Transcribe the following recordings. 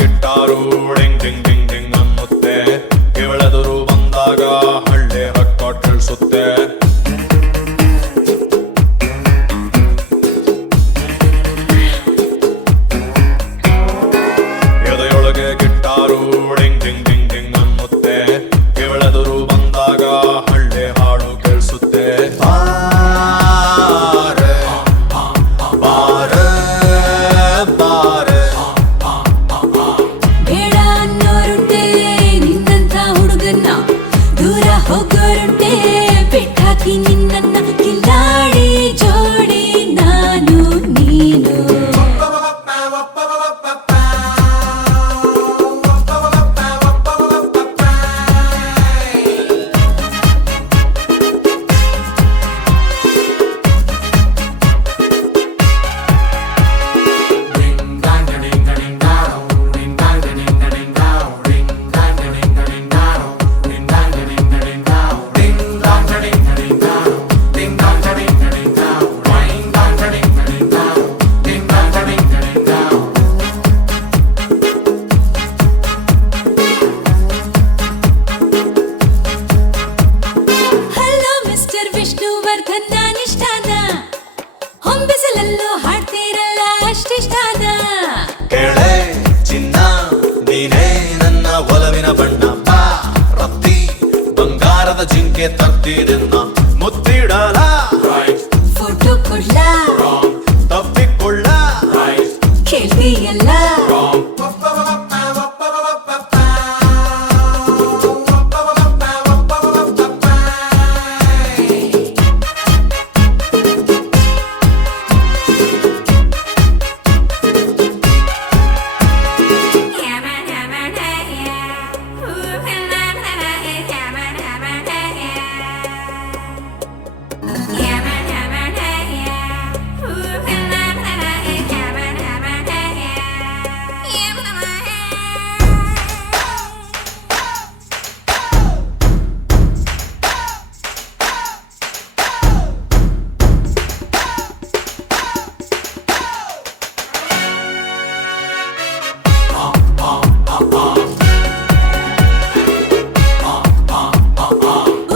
Guitar ding ding ding ding ಅನ್ನುತ್ತೆ. ಇವಳೆದುರು ಬಂದಾಗ ಹಳ್ಳಿ ರಕ್ಕ ತಿಳಿಸುತ್ತೆ. ಎದೆಯೊಳಗೆ guitar ding ding ding ding ಅನ್ನುತ್ತೆ. ಇವಳೆದುರು ಬಂದಾಗ ಹಳ್ಳಿ ಹಾಡು ಕೇಳಿಸುತ್ತೆ. ಬಾರೆ ಬಾರೆ ಬಾರೆ ಬೇಡ ಅನ್ನೋರುಂಟೆ ನಿನ್ನಂತ ಹುಡುಗನ್ನ, ದೂರ ಹೋಗೋರುಂಟೆ ಬಿಟ್ಟಾಕಿ ನಿನ್ನನ್ನ. ಕಿಲ್ಲಾಡಿ ಜೋಡಿ ನಾನು ನೀನು. ಹಲೋ ಮಿಸ್ಟರ್ ವಿಷ್ಣುವರ್ಧನ್, ನಾನಿಷ್ಟಾನ ಹೊಂಬಿಸಲಲ್ಲೂ ಹಾಡ್ತೀರಲ್ಲ ಅಷ್ಟಿಷ್ಟಾನ. ಕೇಳೆ ಚಿನ್ನ ನೀನೇ ನನ್ನ ಒಲವಿನ ಬಣ್ಣ. ಬಾ ರತ್ತಿ ಬಂಗಾರದ ಜಿಂಕೆ ತಗ್ತಿದೆನ್ನ ಮುತ್ತಿಡಲ. ಫೋಟೋ ಕೊಡ್ಲ ತಪ್ಪಿಕೊಳ್ಳ ಕೇಳ್ತೀಯಲ್ಲ.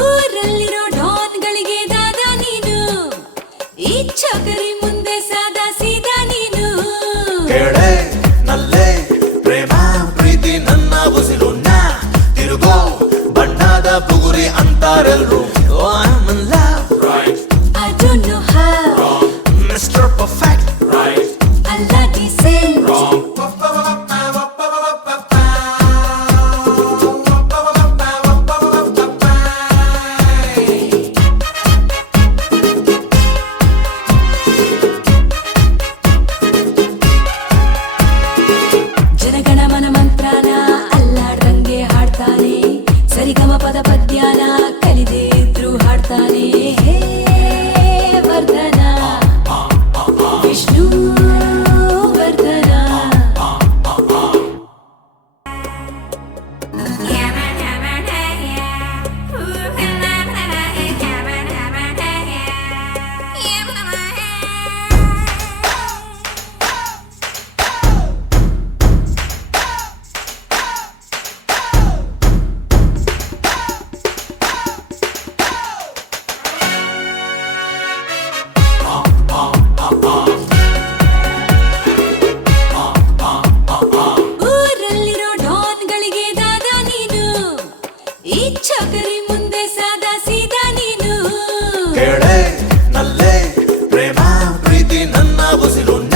ಊರಲ್ಲಿರೋ ಡಾನ್ಗಳಿಗೆ ದಾದ ನೀನು, ಈ ಚೌಕರಿ ಮುಂದೆ ಸಾದಾ ಸೀದಾ ನೀನು. ಕೇಳೆ ನಲ್ಲೆ ಪ್ರೇಮ ಪ್ರೀತಿ ನನ್ನ ಉಸಿರುಣ್ಣ. ತಿರುಗೋ ಬಣ್ಣದ ಬುಗುರಿ ಅಂತಾರೆಲ್ರು. I'm in love, right? I don't know how, Mr. Perfect, right? ಅಲ್ಲ decent. Wrong. ಜನಗಣಮನ ಮಂತ್ರನ ಅಲ್ಲಾಡ್ದಂಗೆ ಹಾಡ್ತಾನೆ, ಸರಿಗಮ ಪದ ಪದ್ಯಾನ ಕಲಿದೇ ಇದ್ರು ಹಾಡ್ತಾನೆ. ಹೇ ವರ್ಧನ ವಿಷ್ಣು ವರ್ಧನ. ಊರಲ್ಲಿರೋ ಡಾನ್ಗಳಿಗೆ ದಾದ ನೀನು, ಈ ಚೌಕರಿ ಮುಂದೆ ಸಾದಾ ಸೀದಾ ನೀನು. ಕೇಳೆ ನಲ್ಲೆ ಪ್ರೇಮ ಪ್ರೀತಿ ನನ್ನ ಉಸಿರುಣ್ಣ.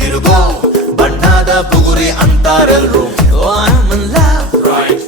ತಿರುಗೋ ಬಣ್ಣದ ಬುಗುರಿ ಅಂತಾರೆಲ್ರು. I'm in love, right?